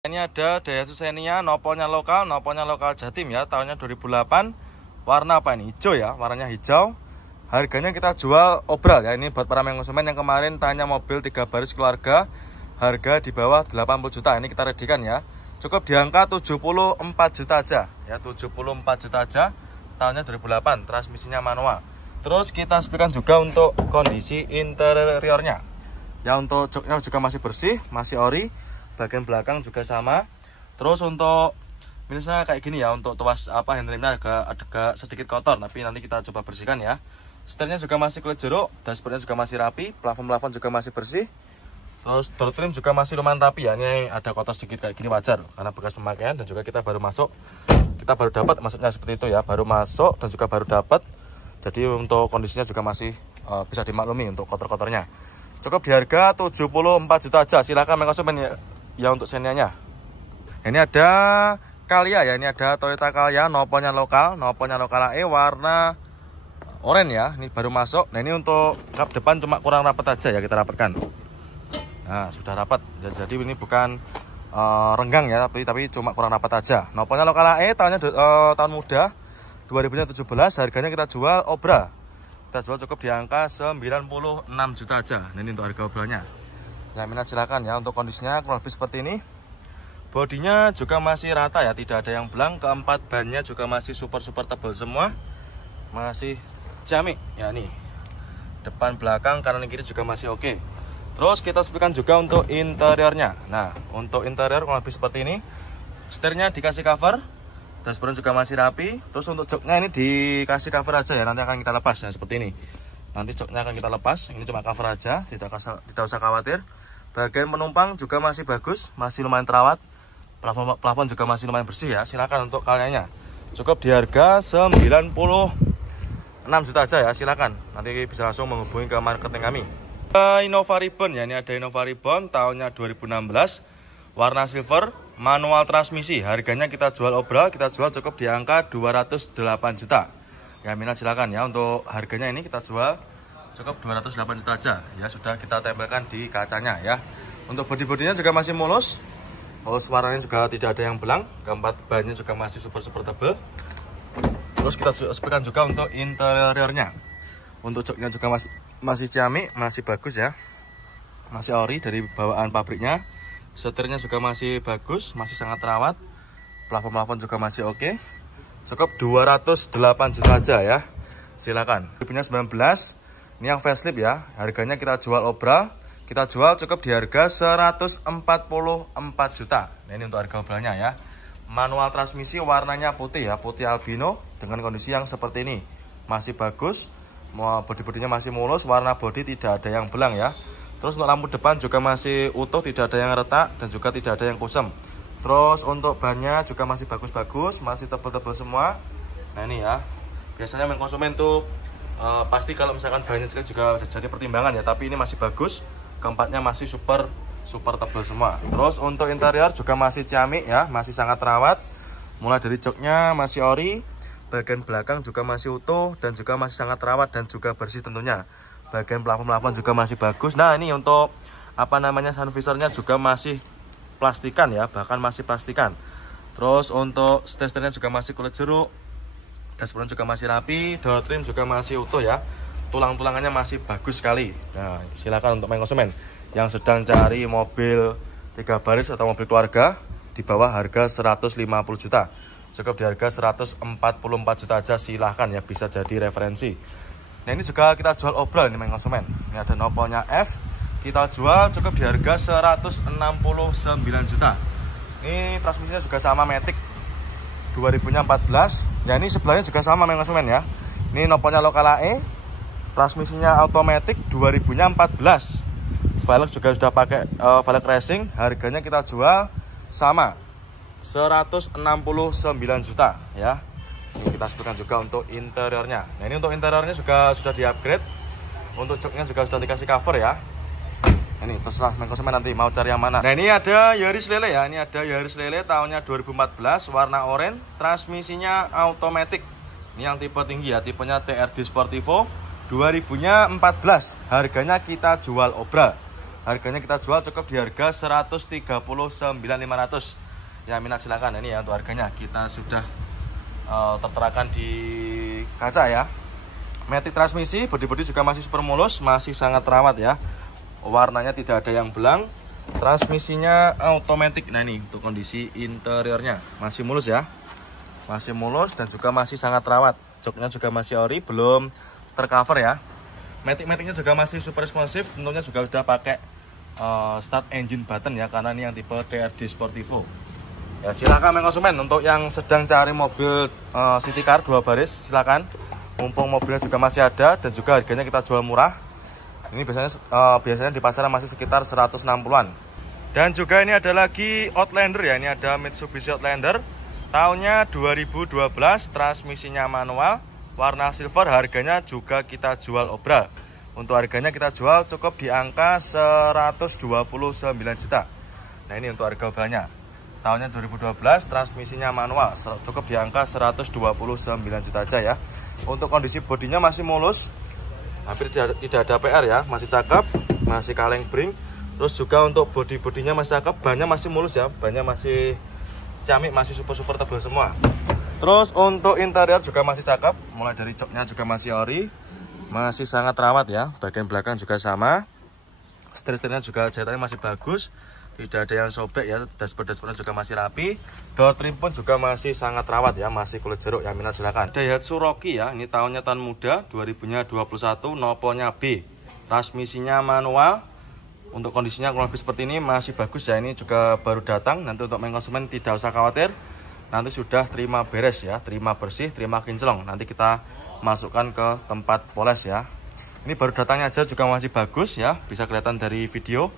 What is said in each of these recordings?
Ini ada Daihatsu Xenia, noponya lokal Jatim ya, tahunnya 2008. Warna apa ini? Hijau ya, warnanya hijau. Harganya kita jual obral ya. Ini buat para konsumen yang kemarin tanya mobil 3 baris keluarga, harga di bawah 80 juta. Ini kita redikan ya. Cukup di angka 74 juta aja ya, 74 juta aja. Tahunnya 2008, transmisinya manual. Terus kita sepikan juga untuk kondisi interiornya. Ya, untuk joknya juga masih bersih, masih ori. Bagian belakang juga sama. Terus untuk minusnya kayak gini ya, untuk tuas handremnya agak sedikit kotor, tapi nanti kita coba bersihkan ya. Setirnya juga masih kulit jeruk, dashboardnya juga masih rapi, plafon juga masih bersih. Terus door trim juga masih lumayan rapi ya. Ini ada kotor sedikit kayak gini wajar karena bekas pemakaian, dan juga kita baru masuk, kita baru dapat, maksudnya seperti itu ya, baru masuk dan juga baru dapat. Jadi untuk kondisinya juga masih bisa dimaklumi untuk kotor-kotornya. Cukup di harga 74 juta aja. Silahkan konsumen ya untuk Xenia-nya. Ini ada Calya ya, ini ada Toyota Calya, noponya lokal AE, warna oranye ya. Ini baru masuk. Nah, ini untuk kap depan cuma kurang rapat aja ya, kita rapatkan. Nah, sudah rapat. Jadi ini bukan renggang ya, tapi cuma kurang rapat aja. Noponya lokal AE, tahun muda 2017. Harganya kita jual obra. Kita jual cukup di angka 96 juta aja. Nah, ini untuk harga obralnya. Yang minat silakan ya. Untuk kondisinya kurang lebih seperti ini. Bodinya juga masih rata ya, tidak ada yang belang. Keempat bannya juga masih super tebal semua. Masih ciamik ya nih. Depan belakang kanan kiri juga masih oke. Terus kita sepikan juga untuk interiornya. Nah, untuk interior kurang lebih seperti ini. Setirnya dikasih cover. Dashboard juga masih rapi. Terus untuk joknya ini dikasih cover aja ya, nanti akan kita lepas ya, seperti ini. Nanti joknya akan kita lepas. Ini cuma cover aja, tidak usah khawatir. Bagian penumpang juga masih bagus, masih lumayan terawat. Plafon juga masih lumayan bersih ya. Silakan untuk Calyanya. Cukup di harga 96 juta aja ya. Silakan. Nanti bisa langsung menghubungi ke marketing kami. Innova Ribbon ya. Ini ada Innova Ribbon tahunnya 2016. Warna silver, manual transmisi. Harganya kita jual obral, kita jual cukup di angka 208 juta. Ya, minat silakan ya. Untuk harganya ini kita jual cukup 208 juta aja ya, sudah kita tempelkan di kacanya ya. Untuk bodi-bodinya juga masih mulus. Warnanya juga tidak ada yang belang. Keempat bannya juga masih super tebal. Terus kita sepikan juga untuk interiornya. Untuk joknya juga masih ciamik, masih bagus ya. Masih ori dari bawaan pabriknya. Setirnya juga masih bagus, masih sangat terawat. Plafon juga masih oke. Cukup 208 juta aja ya. Silakan. Punya 19. Ini yang facelift ya. Harganya kita jual obral. Kita jual cukup di harga 144 juta. Nah, ini untuk harga obralnya ya. Manual transmisi, warnanya putih ya, putih albino dengan kondisi yang seperti ini. Masih bagus. Bodi-bodinya masih mulus, warna bodi tidak ada yang belang ya. Terus untuk lampu depan juga masih utuh, tidak ada yang retak dan juga tidak ada yang kusam. Terus untuk bannya juga masih bagus-bagus, masih tebal-tebal semua. Nah, ini ya. Biasanya konsumen tuh pasti kalau misalkan bannya jelek juga jadi pertimbangan ya, tapi ini masih bagus. Keempatnya masih super tebal semua. Terus untuk interior juga masih ciamik ya, masih sangat terawat. Mulai dari joknya masih ori, bagian belakang juga masih utuh dan juga masih sangat terawat dan juga bersih tentunya. Bagian plafon juga masih bagus. Nah, ini untuk sun visornya juga masih plastikan ya, bahkan masih plastikan. Terus untuk setirnya juga masih kulit jeruk. Dashboard juga masih rapi, door trim juga masih utuh ya. Tulang-tulangannya masih bagus sekali. Nah, silakan untuk konsumen yang sedang cari mobil 3 baris atau mobil keluarga di bawah harga 150 juta. Cukup di harga 144 juta aja, silahkan ya, bisa jadi referensi. Nah, ini juga kita jual obral ini konsumen. Ini ada nopolnya F. Kita jual cukup di harga 169 juta. Ini transmisinya juga sama Matic 2014. Ya, ini sebelahnya juga sama konsumen ya. Ini nopolnya lokal AE. Transmisinya automatic 2014. Velg juga sudah pakai velg racing. Harganya kita jual sama 169 juta ya. Ini kita sebutkan juga untuk interiornya. Nah, ini untuk interiornya juga sudah di-upgrade. Untuk joknya juga sudah dikasih cover ya. Ini terserah konsumen nanti mau cari yang mana. Nah, ini ada Yaris Lele ya. Ini ada Yaris Lele tahunnya 2014, warna oranye, transmisinya automatic. Ini yang tipe tinggi ya, tipenya TRD Sportivo 2014. Harganya kita jual obral. Harganya kita jual cukup di harga 139.500. Ya minat silakan. Ini ya untuk harganya. Kita sudah terterakan di kaca ya. Matic transmisi, bodi-bodi juga masih super mulus, masih sangat terawat ya. Warnanya tidak ada yang belang. Transmisinya automatic. Nah ini untuk kondisi interiornya masih mulus ya. Masih mulus dan juga masih sangat terawat. Joknya juga masih ori, belum tercover ya. Matic-maticnya juga masih super responsif. Tentunya juga sudah pakai start engine button ya, karena ini yang tipe TRD Sportivo. Ya silakan konsumen untuk yang sedang cari mobil city car 2 baris, silakan. Mumpung mobilnya juga masih ada dan juga harganya kita jual murah. Ini biasanya di pasaran masih sekitar 160-an. Dan juga ini ada lagi Outlander ya, ini ada Mitsubishi Outlander. Tahunnya 2012, transmisinya manual, warna silver, harganya juga kita jual obral. Untuk harganya kita jual cukup di angka 129 juta. Nah ini untuk harga obralnya. Tahunnya 2012, transmisinya manual, cukup di angka 129 juta aja ya. Untuk kondisi bodinya masih mulus, hampir tidak ada PR ya, masih cakep, masih kaleng bring. Terus juga untuk bodinya masih cakep, bannya masih mulus ya, bannya masih ciamik, masih super tebal semua. Terus untuk interior juga masih cakep, mulai dari joknya juga masih ori, masih sangat terawat ya. Bagian belakang juga sama, setir-setirnya juga jahitannya masih bagus, tidak ada yang sobek ya. Dashboardnya juga masih rapi, door trim pun juga masih sangat terawat ya, masih kulit jeruk ya, minat silakan. Daihatsu Rocky ya, ini tahunnya tahun muda, 2021, nopolnya B, transmisinya manual. Untuk kondisinya kurang lebih seperti ini, masih bagus ya. Ini juga baru datang, nanti untuk konsumen tidak usah khawatir, nanti sudah terima beres ya, terima bersih, terima kinclong. Nanti kita masukkan ke tempat poles ya. Ini baru datangnya aja juga masih bagus ya, bisa kelihatan dari video,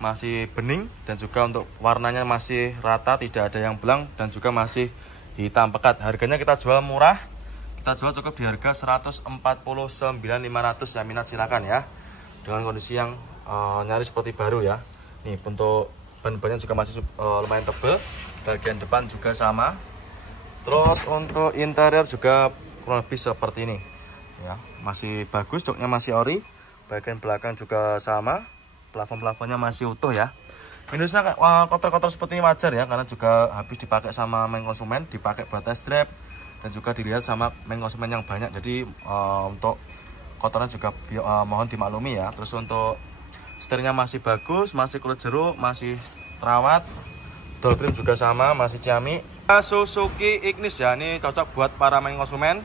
masih bening. Dan juga untuk warnanya masih rata, tidak ada yang belang, dan juga masih hitam pekat. Harganya kita jual murah, kita jual cukup di harga 149.500 ya, minat silakan ya. Dengan kondisi yang nyaris seperti baru ya. Nih untuk ban-bannya juga masih lumayan tebal, bagian depan juga sama. Terus untuk interior juga kurang lebih seperti ini ya, masih bagus, joknya masih ori, bagian belakang juga sama, plafon-plafonnya masih utuh ya. Minusnya kotor-kotor seperti ini wajar ya, karena juga habis dipakai sama konsumen, dipakai buat test drive, dan juga dilihat sama konsumen yang banyak. Jadi untuk kotornya juga mohon dimaklumi ya. Terus untuk setirnya masih bagus, masih kulit jeruk, masih terawat. Door trim juga sama, masih ciamik. Suzuki Ignis ya, ini cocok buat para konsumen,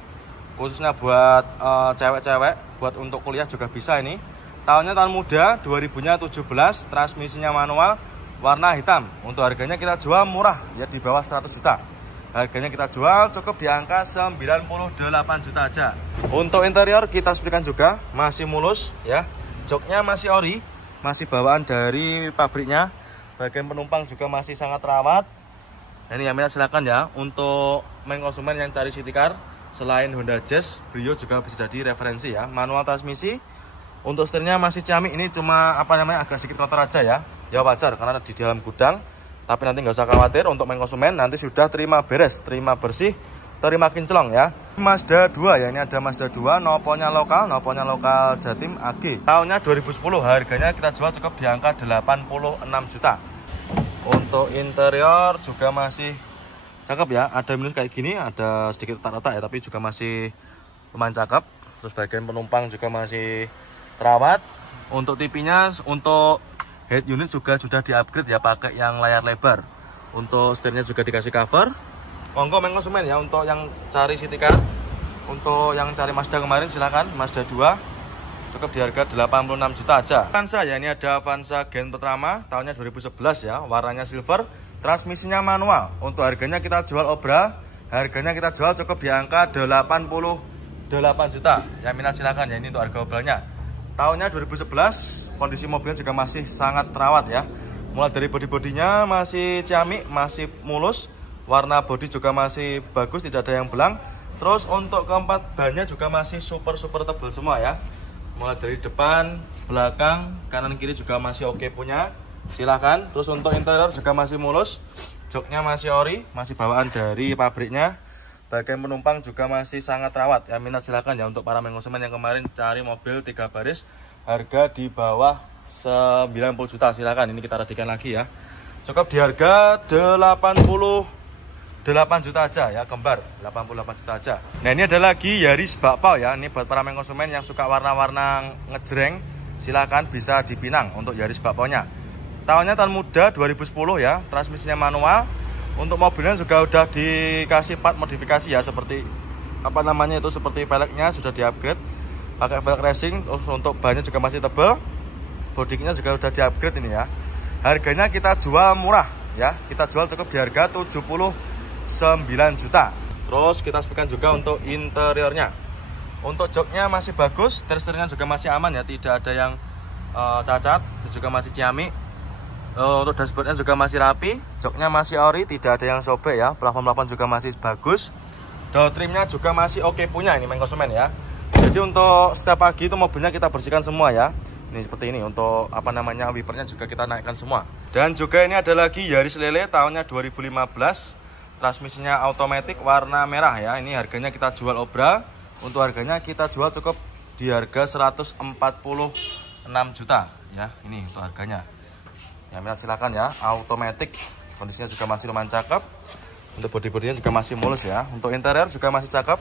khususnya buat cewek-cewek, buat untuk kuliah juga bisa ini. Tahunnya tahun muda, 2017, transmisinya manual, warna hitam. Untuk harganya kita jual murah ya, di bawah 100 juta. Harganya kita jual cukup di angka 98 juta aja. Untuk interior kita sepertikan juga masih mulus ya, joknya masih ori, masih bawaan dari pabriknya. Bagian penumpang juga masih sangat terawat. Ini ya, minat silakan ya. Untuk konsumen yang cari city car selain Honda Jazz, Brio juga bisa jadi referensi ya. Manual transmisi. Untuk setirnya masih ciamik, ini cuma agak sedikit kotor aja ya. Ya wajar karena di dalam gudang. Tapi nanti nggak usah khawatir, untuk konsumen nanti sudah terima beres, terima bersih, terima kinclong ya. Mazda 2 ya, ini ada Mazda 2, nopolnya lokal Jatim AG. Tahunnya 2010, harganya kita jual cukup di angka 86 juta. Untuk interior juga masih cakep ya, ada minus kayak gini, ada sedikit retak-retak ya, tapi juga masih lumayan cakep. Terus bagian penumpang juga masih terawat. Untuk TV-nya, untuk head unit juga sudah di-upgrade ya, pakai yang layar lebar. Untuk setirnya juga dikasih cover. Monggo konsumen ya, untuk yang cari city car, untuk yang cari Mazda kemarin silakan, Mazda 2 cukup di harga 86 juta aja. Avanza ya, ini ada Avanza Gen Pertama, tahunnya 2011 ya, warnanya silver, transmisinya manual. Untuk harganya kita jual obral, harganya kita jual cukup di angka 88 juta. Ya minat silakan ya, ini untuk harga obralnya. Tahunnya 2011, kondisi mobilnya juga masih sangat terawat ya. Mulai dari bodi-bodinya masih ciamik, masih mulus, warna bodi juga masih bagus, tidak ada yang belang. Terus untuk keempat bannya juga masih super tebal semua ya. Mulai dari depan, belakang, kanan kiri juga masih oke punya. Silahkan. Terus untuk interior juga masih mulus, joknya masih ori, masih bawaan dari pabriknya. Bagian penumpang juga masih sangat terawat ya, minat silakan ya. Untuk para konsumen yang kemarin cari mobil 3 baris, harga di bawah 90 juta. Silakan, ini kita redikan lagi ya. Cukup di harga 88 juta aja ya, kembar 88 juta aja. Nah, ini ada lagi Yaris bakpao ya. Ini buat para konsumen yang suka warna-warna ngejreng, silakan bisa dipinang untuk Yaris bakpaonya. Tahunnya tahun muda 2010 ya, transmisinya manual. Untuk mobilnya juga udah dikasih part modifikasi ya, seperti apa namanya itu, seperti velgnya sudah di-upgrade pakai velg racing. Terus untuk bannya juga masih tebal. Bodinya juga udah di-upgrade ini ya. Harganya kita jual murah ya. Kita jual cukup di harga 79 juta. Terus kita spekan juga untuk interiornya. Untuk joknya masih bagus, teksturnya juga masih aman ya, tidak ada yang cacat, juga masih ciamik. Untuk dashboardnya juga masih rapi, joknya masih ori, tidak ada yang sobek ya. Plafon-plafon juga masih bagus. Door trimnya juga masih oke punya ini konsumen ya. Jadi untuk setiap pagi itu mobilnya kita bersihkan semua ya. Ini seperti ini, untuk apa namanya wipernya juga kita naikkan semua. Dan juga ini ada lagi Yaris Lele tahunnya 2015. Transmisinya automatic warna merah ya. Ini harganya kita jual obral. Untuk harganya kita jual cukup di harga 146 juta ya. Ini untuk harganya. Ya, minat silakan ya. Automatic. Kondisinya juga masih lumayan cakep. Untuk bodi-bodinya juga masih mulus ya. Untuk interior juga masih cakep.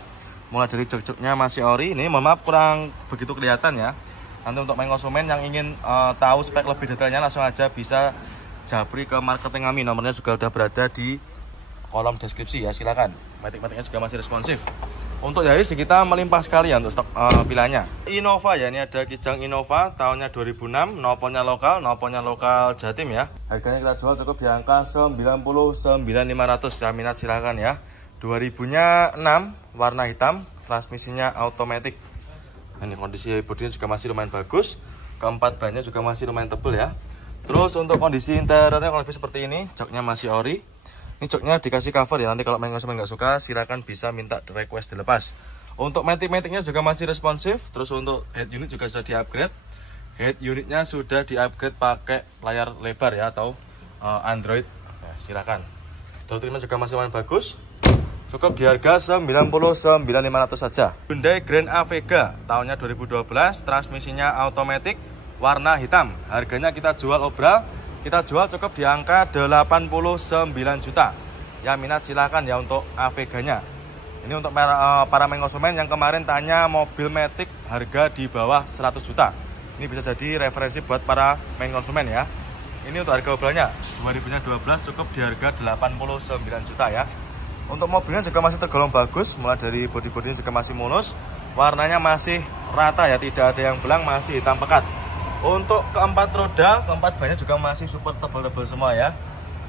Mulai dari jok-joknya masih ori. Ini mohon maaf kurang begitu kelihatan ya. Nanti untuk konsumen yang ingin tahu spek lebih detailnya, langsung aja bisa japri ke marketing kami. Nomornya juga udah berada di kolom deskripsi ya, silakan. Matic-maticnya juga masih responsif. Untuk Yaris kita melimpah sekali ya untuk stok pilihannya. Innova ya, ini ada Kijang Innova tahunnya 2006, noponnya lokal Jatim ya. Harganya kita jual cukup di angka 99.500 ya, minat silakan ya. 2000-nya 6, warna hitam, transmisinya automatic. Ini kondisi bodinya juga masih lumayan bagus. Keempat bannya juga masih lumayan tebal ya. Terus untuk kondisi interiornya kalau lebih seperti ini, joknya masih ori. Ini joknya dikasih cover ya, nanti kalau konsumen nggak suka silakan bisa minta request dilepas. Untuk matic-maticnya juga masih responsif. Terus untuk head unit juga sudah di-upgrade. Head unitnya sudah di-upgrade pakai layar lebar ya, atau Android. Nah, silakan. Door trimnya juga masih lumayan bagus. Cukup di harga 99.500 saja. Hyundai Grand A Vega tahunnya 2012, transmisinya automatic, warna hitam. Harganya kita jual obral. Kita jual cukup di angka 89 juta. Ya, minat silakan ya untuk Avega-nya. Ini untuk para konsumen yang kemarin tanya mobil Matic harga di bawah 100 juta. Ini bisa jadi referensi buat para konsumen ya. Ini untuk harga mobilnya 2012 cukup di harga 89 juta ya. Untuk mobilnya juga masih tergolong bagus, mulai dari bodi-bodinya juga masih mulus. Warnanya masih rata ya, tidak ada yang belang, masih hitam pekat. Untuk keempat roda, keempat bannya juga masih super tebal-tebal semua ya.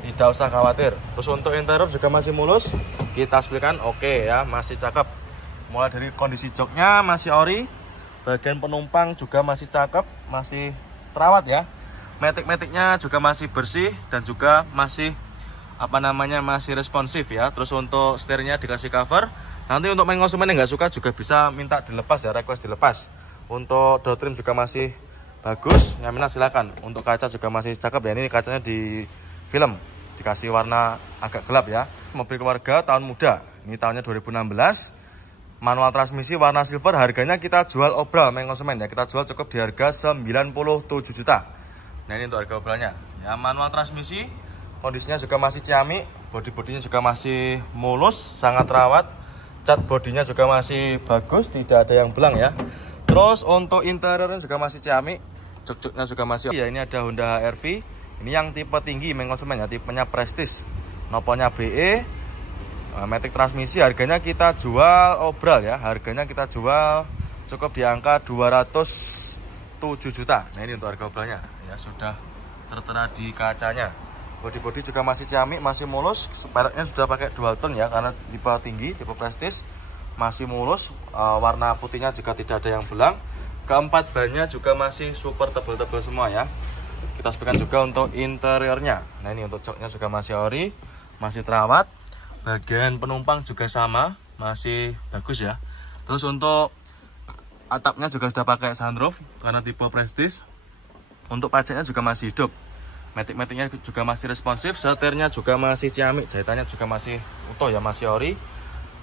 Tidak usah khawatir. Terus untuk interior juga masih mulus. Kita spilkan oke ya, masih cakep. Mulai dari kondisi joknya masih ori. Bagian penumpang juga masih cakep, masih terawat ya. Matic-maticnya juga masih bersih dan juga masih masih responsif ya. Terus untuk setirnya dikasih cover. Nanti untuk konsumen yang nggak suka juga bisa minta dilepas ya, request dilepas. Untuk door trim juga masih bagus, yang minat silakan. Untuk kaca juga masih cakep ya, ini kacanya di film, dikasih warna agak gelap ya. Mobil keluarga tahun muda, ini tahunnya 2016, manual transmisi warna silver. Harganya kita jual obral konsumen ya, kita jual cukup di harga 97 juta. Nah, ini untuk harga obralnya ya. Manual transmisi, kondisinya juga masih ciamik, bodi-bodinya juga masih mulus, sangat rawat. Cat bodinya juga masih bagus, tidak ada yang belang ya. Terus untuk interiornya juga masih ciamik. Jok-joknya juga masih ya. Ini ada Honda HR-V. Ini yang tipe tinggi konsumen ya, tipenya Prestige. Noponya BE. Matic transmisi, harganya kita jual obral ya. Harganya kita jual cukup di angka 207 juta. Nah, ini untuk harga obralnya ya, sudah tertera di kacanya. Bodi-bodi juga masih ciamik, masih mulus. Peleknya sudah pakai dual tone ya, karena tipe tinggi, tipe Prestige. Masih mulus. Warna putihnya juga tidak ada yang belang. Keempat bannya juga masih super tebal-tebal semua ya. Kita spekan juga untuk interiornya. Nah, ini untuk joknya juga masih ori, masih terawat. Bagian penumpang juga sama, masih bagus ya. Terus untuk atapnya juga sudah pakai sunroof karena tipe Prestige. Untuk pajaknya juga masih hidup. Matic-maticnya juga masih responsif. Setirnya juga masih ciamik, jahitannya juga masih utuh ya, masih ori.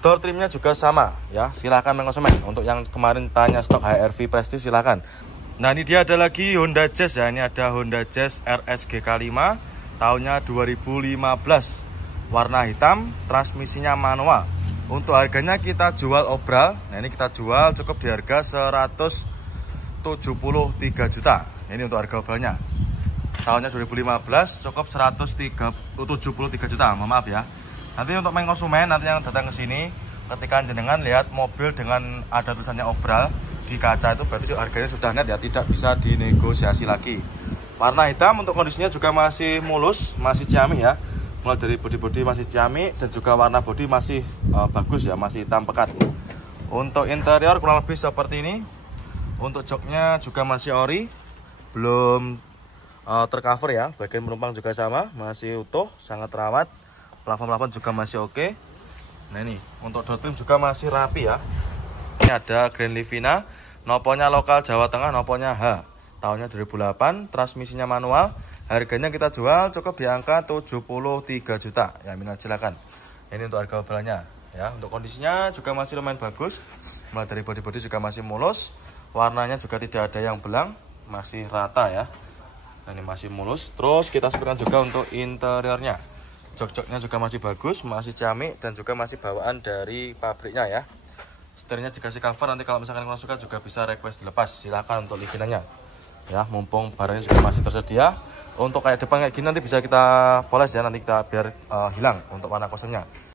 Door trimnya juga sama ya, silakan konsumen. Untuk yang kemarin tanya stok HR-V Prestige silakan. Nah ini dia ada lagi Honda Jazz ya. Ini ada Honda Jazz RS GK5 tahunnya 2015, warna hitam, transmisinya manual. Untuk harganya kita jual obral. Nah ini kita jual cukup di harga 173 juta. Ini untuk harga obralnya. Tahunnya 2015 cukup 173 juta. Maaf ya. Nanti untuk main konsumen nanti yang datang ke sini, ketika jenengan lihat mobil dengan ada tulisannya obral di kaca itu berarti harganya sudah net ya, tidak bisa dinegosiasi lagi. Warna hitam, untuk kondisinya juga masih mulus, masih ciamik ya. Mulai dari bodi-bodi masih ciamik dan juga warna bodi masih bagus ya, masih hitam pekat. Untuk interior kurang lebih seperti ini. Untuk joknya juga masih ori, belum tercover ya. Bagian penumpang juga sama, masih utuh, sangat rawat. Plafon-plafon juga masih oke. Nah ini untuk door trim juga masih rapi ya. Ini ada Grand Livina, noponya lokal Jawa Tengah, noponya H, tahunnya 2008, transmisinya manual. Harganya kita jual cukup di angka 73 juta. Ya minat silakan. Ini untuk harga obralnya ya. Untuk kondisinya juga masih lumayan bagus. Mulai dari bodi-bodi juga masih mulus. Warnanya juga tidak ada yang belang, masih rata ya. Nah, ini masih mulus. Terus kita sebutkan juga untuk interiornya. Jok-joknya juga masih bagus, masih ciamik dan juga masih bawaan dari pabriknya ya. Setirnya dikasih cover, nanti kalau misalkan kurang suka juga bisa request dilepas, silahkan untuk Livinanya ya, mumpung barangnya juga masih tersedia. Untuk kayak depan kayak gini nanti bisa kita poles ya, nanti kita biar hilang untuk warna kosongnya.